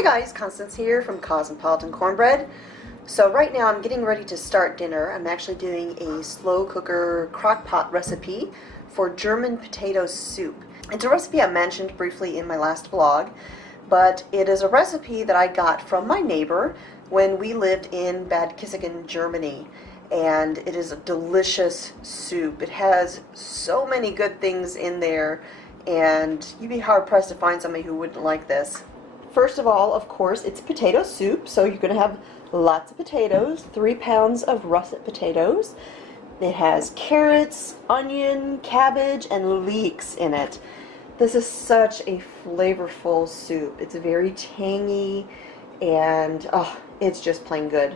Hey guys, Constance here from Cosmopolitan Cornbread. So right now I'm getting ready to start dinner. I'm actually doing a slow cooker crock pot recipe for German potato soup. It's a recipe I mentioned briefly in my last vlog, but it is a recipe that I got from my neighbor when we lived in Bad Kissingen, Germany. And it is a delicious soup. It has so many good things in there, and you'd be hard-pressed to find somebody who wouldn't like this. First of all, of course, it's potato soup, so you're going to have lots of potatoes, 3 pounds of russet potatoes. It has carrots, onion, cabbage, and leeks in it. This is such a flavorful soup. It's very tangy, and it's just plain good.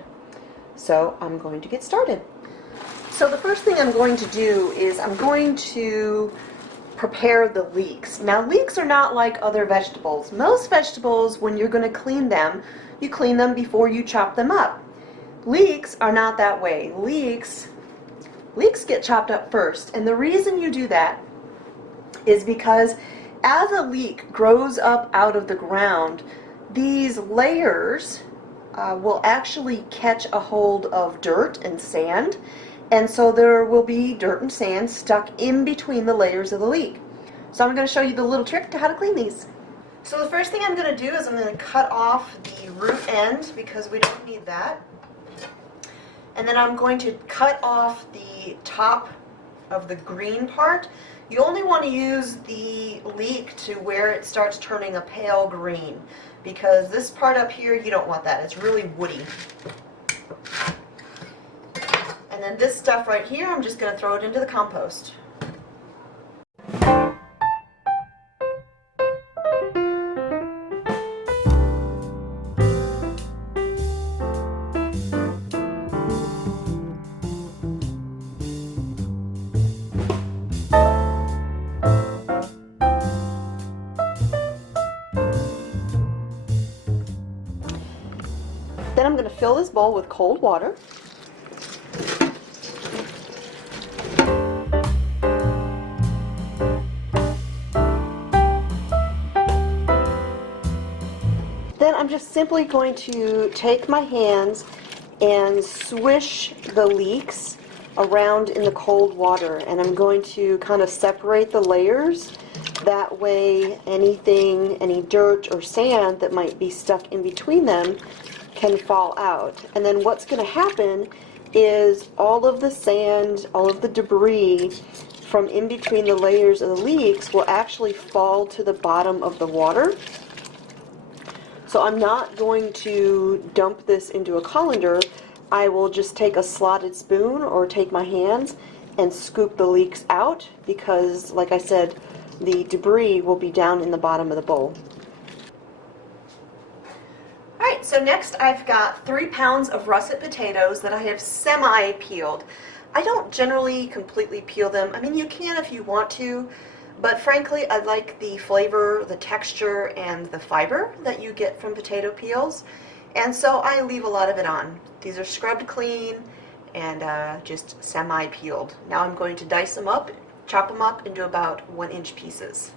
So I'm going to get started. So the first thing I'm going to do is I'm going to prepare the leeks. Now, leeks are not like other vegetables. Most vegetables, when you're going to clean them, you clean them before you chop them up. Leeks are not that way. Leeks get chopped up first, and the reason you do that is because as a leek grows up out of the ground, these layers will actually catch a hold of dirt and sand, and so there will be dirt and sand stuck in between the layers of the leek. So I'm going to show you the little trick to how to clean these. So the first thing I'm going to do is I'm going to cut off the root end because we don't need that. And then I'm going to cut off the top of the green part. You only want to use the leek to where it starts turning a pale green, because this part up here, you don't want that. It's really woody. And then this stuff right here, I'm just going to throw it into the compost. Then I'm going to fill this bowl with cold water. Then I'm just simply going to take my hands and swish the leeks around in the cold water, and I'm going to kind of separate the layers. That way any dirt or sand that might be stuck in between them can fall out. And then what's going to happen is all of the sand, all of the debris from in between the layers of the leeks will actually fall to the bottom of the water. So I'm not going to dump this into a colander. I will just take a slotted spoon or take my hands and scoop the leeks out, because, like I said, the debris will be down in the bottom of the bowl. Alright, so next I've got 3 pounds of russet potatoes that I have semi-peeled. I don't generally completely peel them. I mean, you can if you want to, but frankly I like the flavor, the texture, and the fiber that you get from potato peels, and so I leave a lot of it on. These are scrubbed clean and just semi-peeled. Now I'm going to dice them up, chop them up into about 1-inch pieces.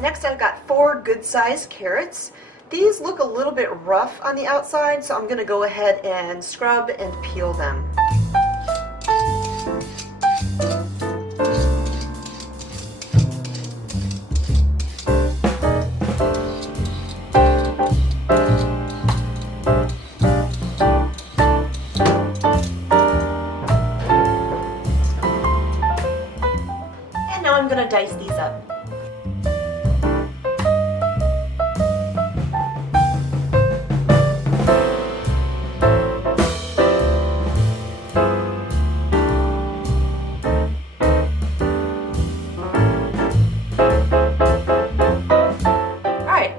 Next I've got 4 good-sized carrots. These look a little bit rough on the outside, so I'm going to go ahead and scrub and peel them. And now I'm going to dice these up.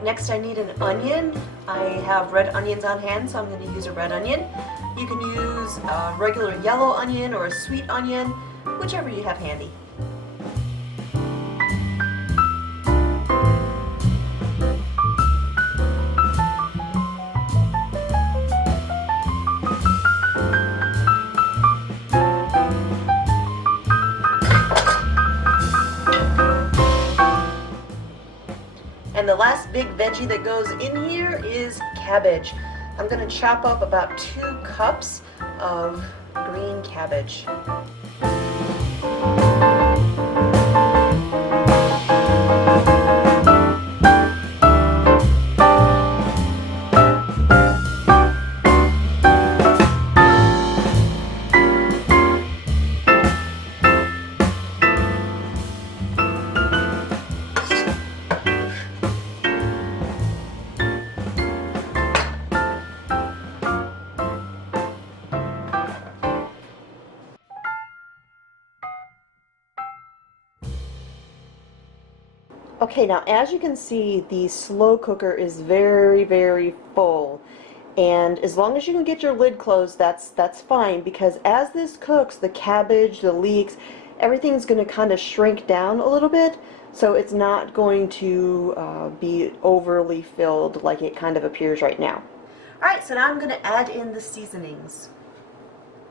Next I need an onion. I have red onions on hand, so I'm going to use a red onion. You can use a regular yellow onion or a sweet onion. whichever you have handy. And the last big veggie that goes in here is cabbage. I'm going to chop up about 2 cups of green cabbage. Okay, now as you can see, the slow cooker is very full. And as long as you can get your lid closed, that's fine, because as this cooks, the cabbage, the leeks, everything's going to kind of shrink down a little bit, so it's not going to be overly filled like it kind of appears right now. Alright, so now I'm going to add in the seasonings.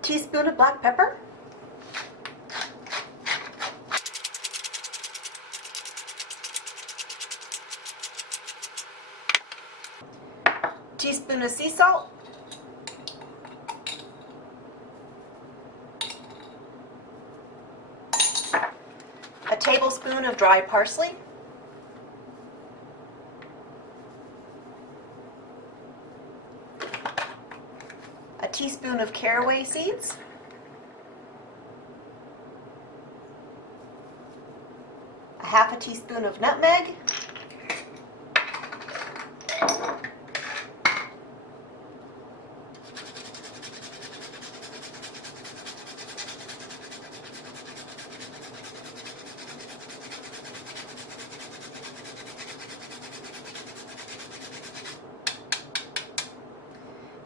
Teaspoon of black pepper. Teaspoon of sea salt. A tablespoon of dry parsley. A teaspoon of caraway seeds. A half a teaspoon of nutmeg.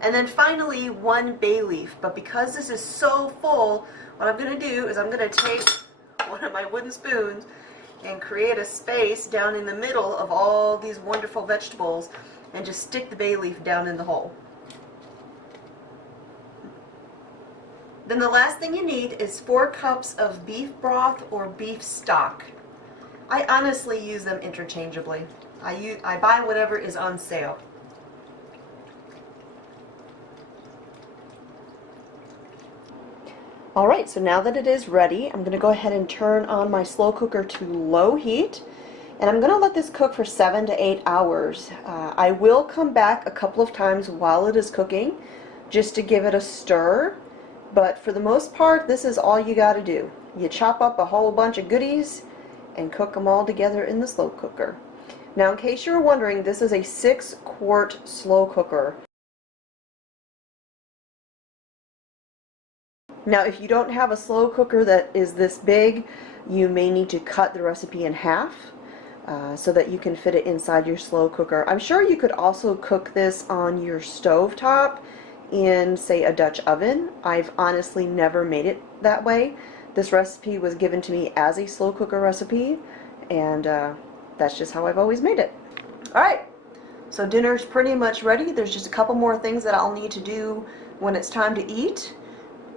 And then finally 1 bay leaf. But because this is so full, what I'm going to do is I'm going to take one of my wooden spoons and create a space down in the middle of all these wonderful vegetables and just stick the bay leaf down in the hole. Then the last thing you need is 4 cups of beef broth or beef stock. I honestly use them interchangeably. I buy whatever is on sale. Alright, so now that it is ready, I'm going to go ahead and turn on my slow cooker to low heat, and I'm going to let this cook for 7 to 8 hours. I will come back a couple of times while it is cooking just to give it a stir, but for the most part this is all you got to do. You chop up a whole bunch of goodies and cook them all together in the slow cooker. Now, in case you were wondering, this is a 6-quart slow cooker. Now, if you don't have a slow cooker that is this big, you may need to cut the recipe in half so that you can fit it inside your slow cooker. I'm sure you could also cook this on your stove top in, say, a Dutch oven. I've honestly never made it that way. This recipe was given to me as a slow cooker recipe, and that's just how I've always made it. Alright, so dinner's pretty much ready. There's just a couple more things that I'll need to do when it's time to eat.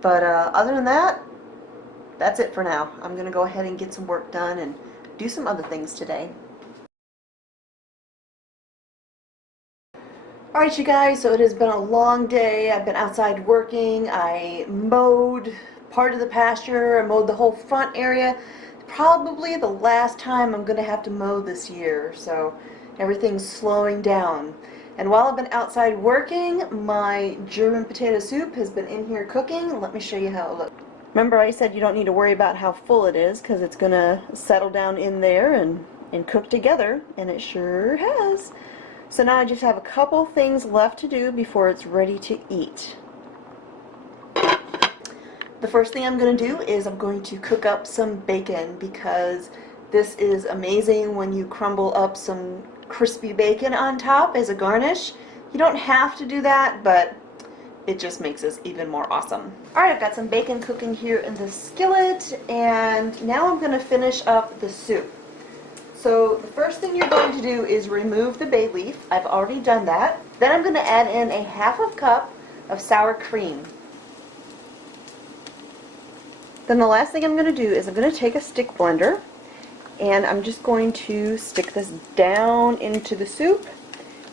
But other than that, that's it for now. I'm going to go ahead and get some work done and do some other things today. Alright, you guys, so it has been a long day. I've been outside working. I mowed part of the pasture. I mowed the whole front area. Probably the last time I'm going to have to mow this year, so everything's slowing down. And while I've been outside working, my German potato soup has been in here cooking. Let me show you how it looks. Remember, I said you don't need to worry about how full it is because it's going to settle down in there and cook together, and it sure has. So now I just have a couple things left to do before it's ready to eat. The first thing I'm going to do is I'm going to cook up some bacon, because this is amazing when you crumble up some crispy bacon on top as a garnish. You don't have to do that, but it just makes this even more awesome. Alright, I've got some bacon cooking here in the skillet, and now I'm going to finish up the soup. So the first thing you're going to do is remove the bay leaf. I've already done that. Then I'm going to add in a half a cup of sour cream. Then the last thing I'm going to do is I'm going to take a stick blender, and I'm just going to stick this down into the soup,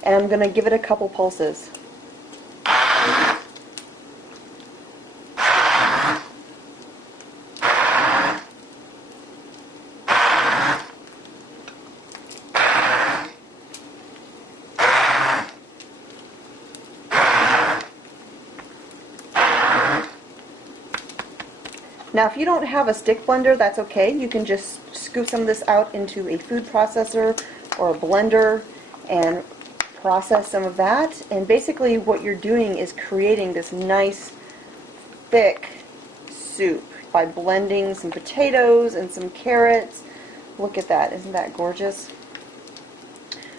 and I'm going to give it a couple pulses. Now if you don't have a stick blender, that's okay. You can just scoop some of this out into a food processor or a blender and process some of that. And basically what you're doing is creating this nice thick soup by blending some potatoes and some carrots. Look at that, isn't that gorgeous?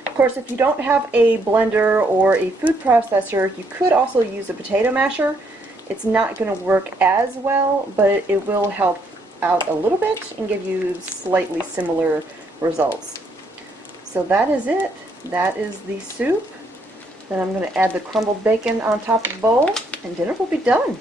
Of course, if you don't have a blender or a food processor, you could also use a potato masher. It's not going to work as well, but it will help out a little bit and give you slightly similar results. So that is it. That is the soup. Then I'm going to add the crumbled bacon on top of the bowl, and dinner will be done.